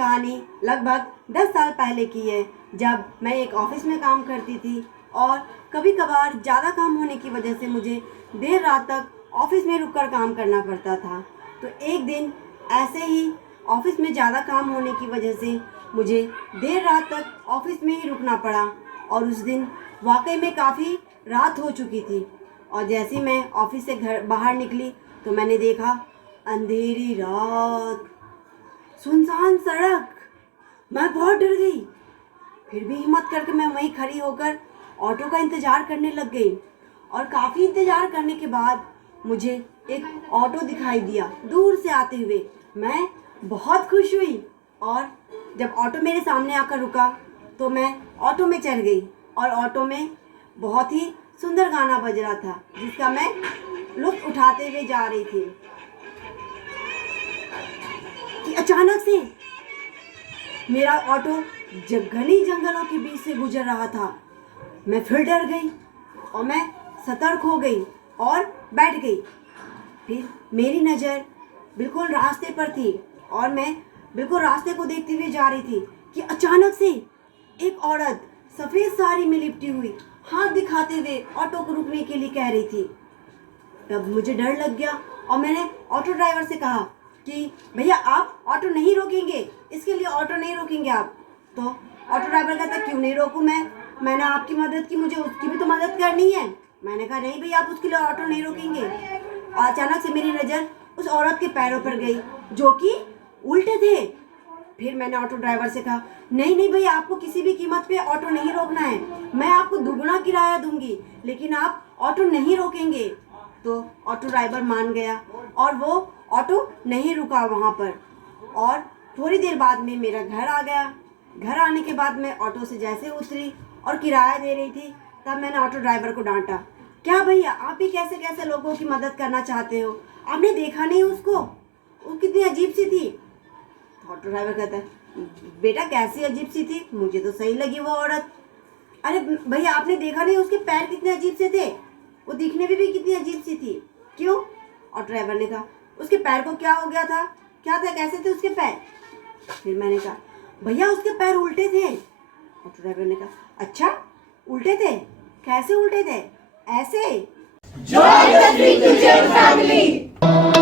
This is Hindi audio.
कहानी लगभग 10 साल पहले की है, जब मैं एक ऑफिस में काम करती थी और कभी कभार ज़्यादा काम होने की वजह से मुझे देर रात तक ऑफिस में रुककर काम करना पड़ता था। तो एक दिन ऐसे ही ऑफिस में ज़्यादा काम होने की वजह से मुझे देर रात तक ऑफिस में ही रुकना पड़ा और उस दिन वाकई में काफ़ी रात हो चुकी थी। और जैसे ही मैं ऑफिस से घर बाहर निकली तो मैंने देखा अंधेरी रात, सुनसान सड़क। मैं बहुत डर गई। फिर भी हिम्मत करके मैं वहीं खड़ी होकर ऑटो का इंतज़ार करने लग गई और काफ़ी इंतज़ार करने के बाद मुझे एक ऑटो दिखाई दिया दूर से आते हुए। मैं बहुत खुश हुई और जब ऑटो मेरे सामने आकर रुका तो मैं ऑटो में चढ़ गई और ऑटो में बहुत ही सुंदर गाना बज रहा था जिसका मैं लुत्फ़ उठाते हुए जा रही थी कि अचानक से मेरा ऑटो घनी जंगलों के बीच से गुजर रहा था। मैं फिर डर गई और मैं सतर्क हो गई और बैठ गई। फिर मेरी नज़र बिल्कुल रास्ते पर थी और मैं बिल्कुल रास्ते को देखते हुए जा रही थी कि अचानक से एक औरत सफ़ेद साड़ी में लिपटी हुई हाथ दिखाते हुए ऑटो को रुकने के लिए कह रही थी। तब मुझे डर लग गया और मैंने ऑटो ड्राइवर से कहा कि भैया आप ऑटो नहीं रोकेंगे, इसके लिए ऑटो नहीं रोकेंगे आप। तो ऑटो ड्राइवर कहता क्यों नहीं रोकूं मैंने आपकी मदद की, मुझे उसकी भी तो मदद करनी है। मैंने कहा नहीं भैया आप उसके लिए ऑटो नहीं रोकेंगे। और अचानक से मेरी नज़र उस औरत के पैरों पर गई जो कि उल्टे थे। फिर मैंने ऑटो ड्राइवर से कहा नहीं नहीं भैया आपको किसी भी कीमत पे ऑटो नहीं रोकना है, मैं आपको दुगना किराया दूंगी लेकिन आप ऑटो नहीं रोकेंगे। तो ऑटो ड्राइवर मान गया और वो ऑटो नहीं रुका वहाँ पर। और थोड़ी देर बाद में मेरा घर आ गया। घर आने के बाद मैं ऑटो से जैसे उतरी और किराया दे रही थी तब मैंने ऑटो ड्राइवर को डांटा, क्या भैया आप ही कैसे कैसे लोगों की मदद करना चाहते हो, आपने देखा नहीं उसको, वो कितनी अजीब सी थी। तो ऑटो ड्राइवर कहता है बेटा कैसी अजीब सी थी, मुझे तो सही लगी वो औरत। अरे भैया आपने देखा नहीं उसके पैर कितने अजीब से थे, वो दिखने में भी कितनी अजीब सी थी। क्यों? ऑटो ड्राइवर ने कहा उसके पैर को क्या हो गया था, क्या था, कैसे थे उसके पैर। फिर मैंने कहा भैया उसके पैर उल्टे थे। ऑटो ड्राइवर ने कहा अच्छा उल्टे थे, कैसे उल्टे थे, ऐसे। Join the Three Children family.